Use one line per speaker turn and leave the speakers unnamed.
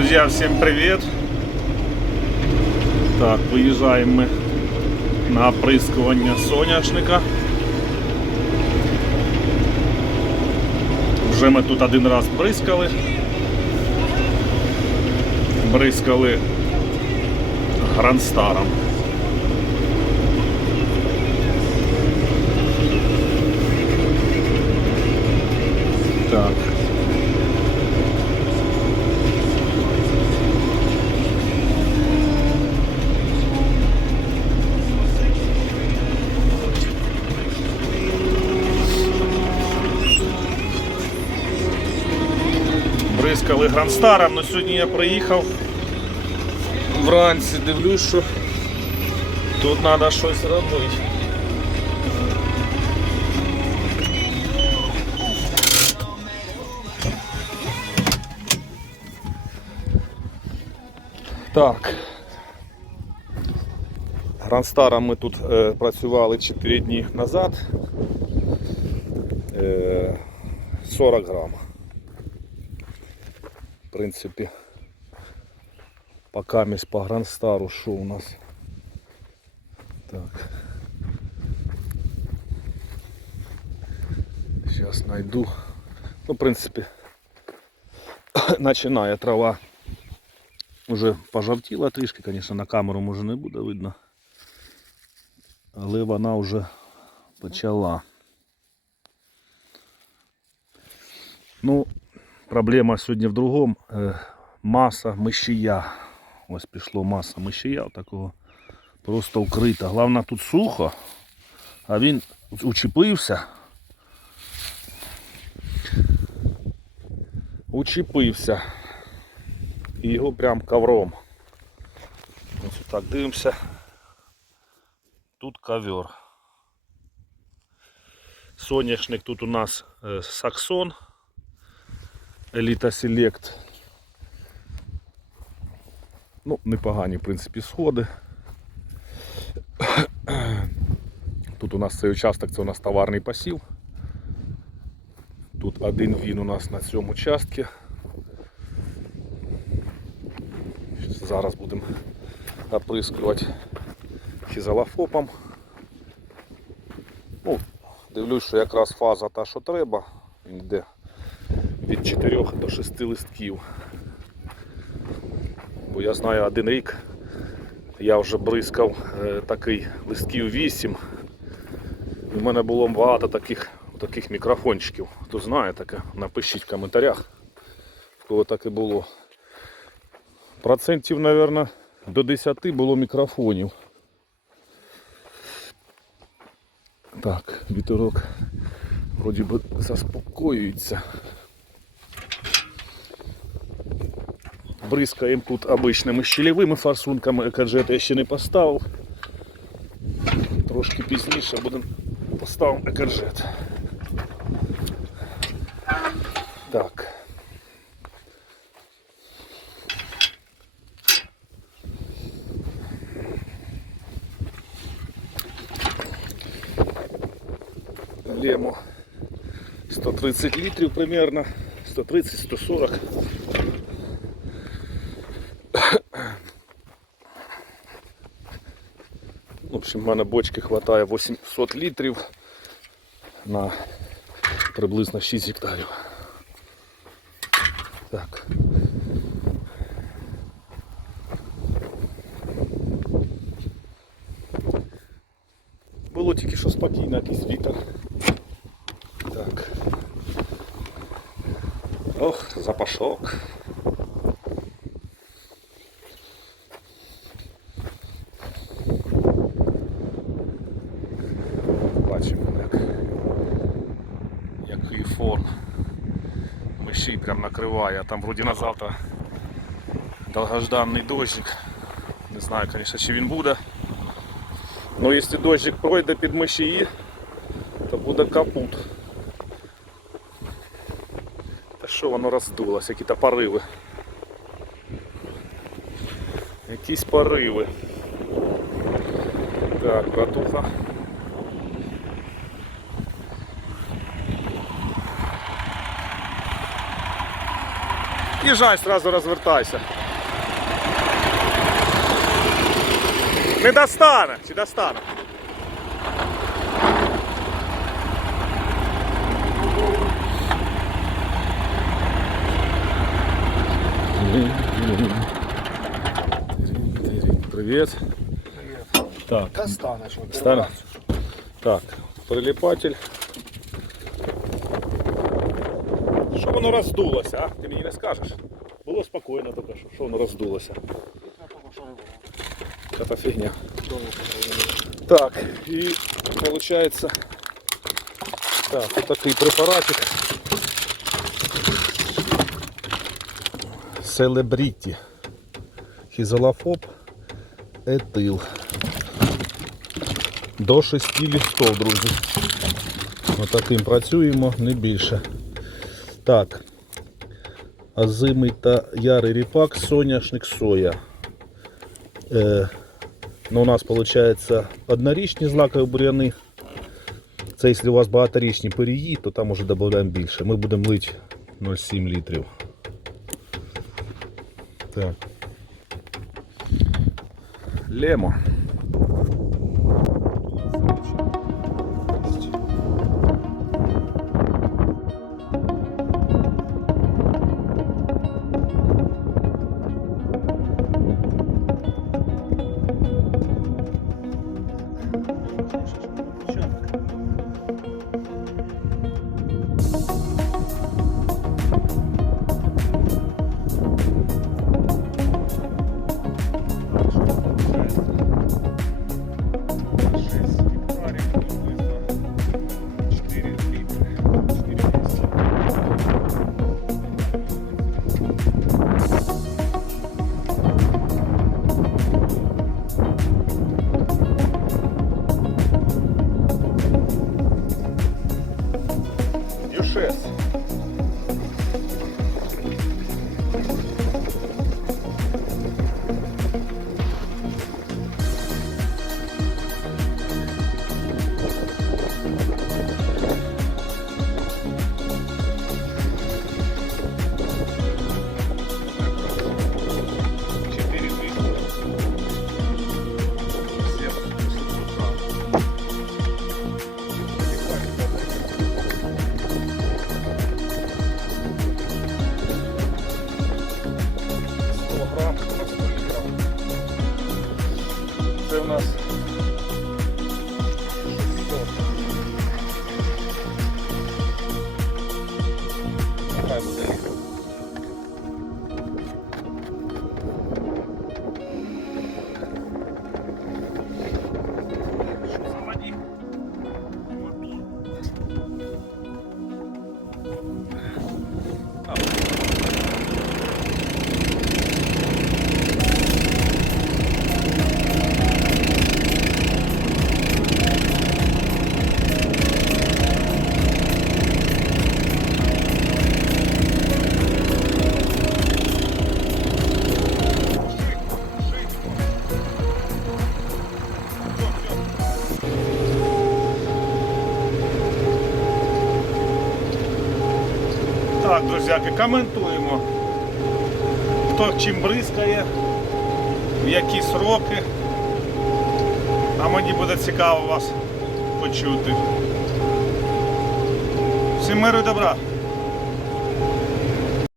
Друзья, всем привет! Так, виїжджаємо ми на оприскування соняшника. Вже ми тут один раз бризкали. Бризкали гранстаром. Бризкали гранстаром, але сьогодні я приїхав вранці, дивлюсь, що тут треба щось робити. Так. Гранстаром ми тут е, працювали 4 дні назад. Е, 40 грам. Принципі, пока місь по Гранстару, що у нас. Так. Зараз найду. Ну, в принципі, починає трава. Уже пожовтіла трішки, звісно, на камеру може не буде видно. Але вона вже почала. Ну, Проблема сьогодні в другому. Е, Маса мишія. Ось пішло маса мишія такого. Просто вкрита. Головне тут сухо, а він учепився. Учепився. І його прям ковром. Ось так дивимося. Тут ковер. Соняшник тут у нас е, саксон. Еліта Селект. Ну, непогані, в принципі, сходи. Тут у нас цей участок, це у нас товарний посів. Тут один він у нас на цьому участку. Зараз будемо оприскувати хізалофопом. Ну, дивлюсь, що якраз фаза та, що треба. Він йде від 4 до 6 листків. Бо я знаю один рік я вже бризкав е, такий листків 8. І в мене було багато таких таких мікрофончиків. Хто знає таке, напишіть в коментарях, в кого так і було. Процентів, мабуть, до 10 було мікрофонів. Так, вітерок вроді би заспокоюється. Бризкаємо тут обичними щелевими форсунками, екаджет я ще не поставив. Трошки пізніше будемо поставимо екаджет. Так. Лємо 130 літрів примерно, 130-140. общем, в мене бочки вистачає 800 літрів на приблизно 6 гектарів. Так. Було тільки що спокійно, якийсь вітер. Так. Ох, запашок. Мишій прям накриває, а там вроді на завтра довгожданий дощик. Не знаю, звісно, чи він буде. Ну якщо дощик пройде під мишії, то буде капут. Та що воно роздулося, які-то пориви. Якісь пориви. Так, братуха. Їжджай, сразу розвертайся. Не достане, чи достане? Привет. Так,
Достанеш.
Стане? Так, прилипатель. Що воно роздулося, а? Ти мені не скажеш? Було спокійно тільки що, що воно роздулося. Це фігня. Так, і виходить, так, такий препаратик. Селебріті. Хізолафоб етил. До 6 ліфтов, друзі. Отаким працюємо, не більше. Так. Азимий та ярий ріпак, соняшник, соя. Е, ну, у нас виходить однорічні злакові бур'яни. Це якщо у вас багаторічні перії, то там уже додаємо більше. Ми будемо лити 0,7 літрів. Так. Лемо. Так, друзяки, коментуємо. Хто чим бризкає, в які сроки. А мені буде цікаво вас почути. Всім миру і добра!